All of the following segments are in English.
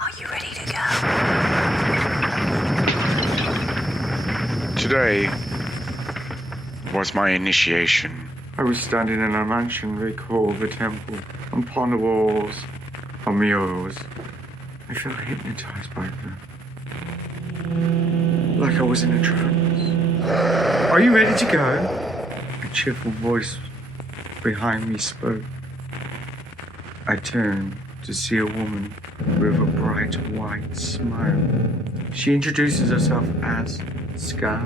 Are you ready to go? Today was my initiation. I was standing in a mansion they call the temple. Upon the walls are murals. I felt hypnotized by them. Like I was in a trance. Are you ready to go? A cheerful voice behind me spoke. I turned to see a woman with a bright white smile. She introduces herself as Sky.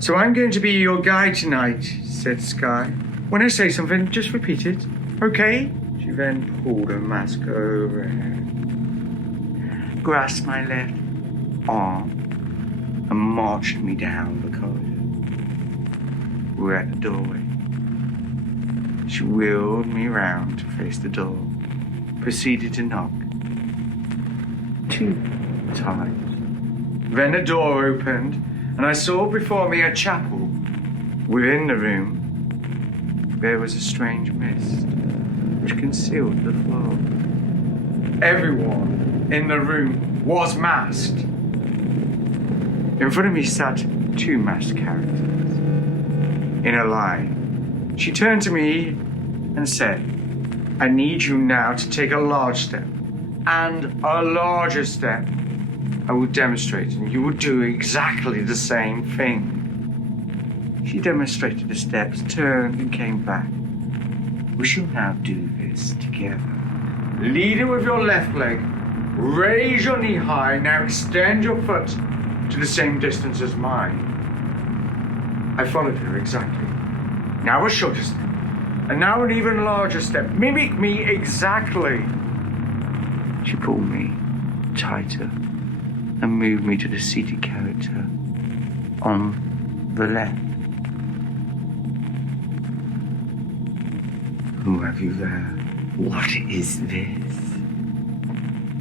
So I'm going to be your guide tonight, said Sky. When I say something, just repeat it, okay? She then pulled her mask over her head, grasped my left arm, and marched me down the corridor. We were at the doorway. She wheeled me round to face the door, proceeded to knock 2 times. Then the door opened, and I saw before me a chapel. Within the room, there was a strange mist which concealed the floor. Everyone in the room was masked. In front of me sat 2 masked characters in a line. She turned to me and said, I need you now to take a large step and a larger step. I will demonstrate and you will do exactly the same thing. She demonstrated the steps, turned and came back. We shall now do this together. Lead it with your left leg. Raise your knee high. Now extend your foot to the same distance as mine. I followed her exactly. Now a shorter step. And now an even larger step. Mimic me exactly. She pulled me tighter and moved me to the seated character on the left. Who have you there? What is this?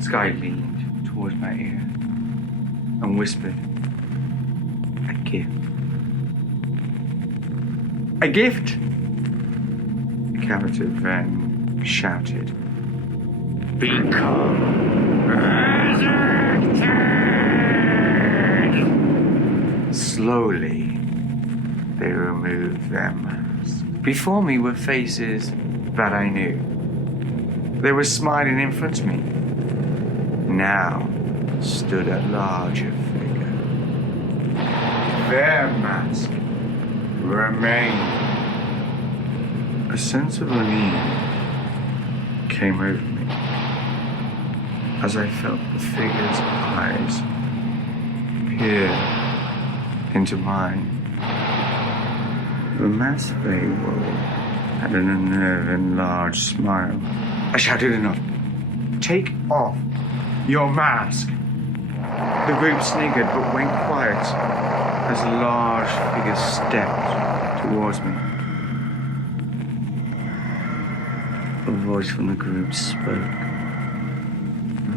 Sky leaned towards my ear and whispered, a gift. A gift? The character then shouted, become resurrected! Slowly, they removed their masks. Before me were faces that I knew. They were smiling in front of me. Now stood a larger figure. Their mask remained. A sense of unease came over me as I felt the figure's eyes peer into mine. The mask they wore had an unnerving large smile. I shouted enough. Take off your mask. The group sniggered but went quiet as a large figure stepped towards me. A voice from the group spoke.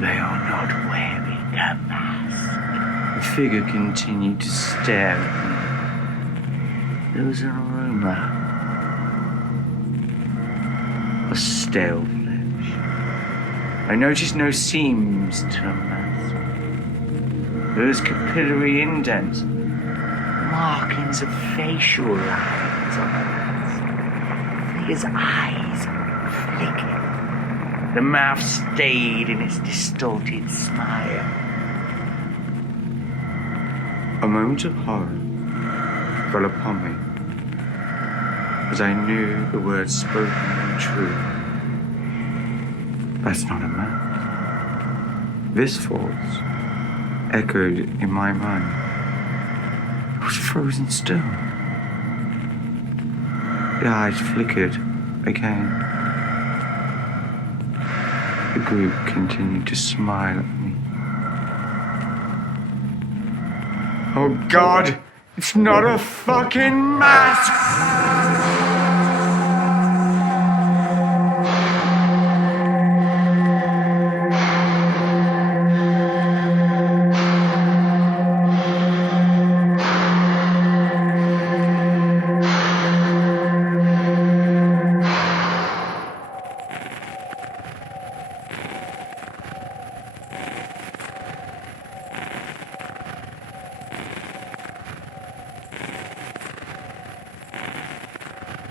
They are not wearing a mask. The figure continued to stare at me. There was an aroma of stale flesh. I noticed no seams to the mask. There was capillary indents, markings of facial lines on the mask. The figure's eyes flickered. The mouth stayed in its distorted smile. A moment of horror fell upon me as I knew the words spoken were true. That's not a mask. This thought echoed in my mind. I was frozen still. The eyes flickered again. The group continued to smile at me. Oh God, it's not a fucking mask!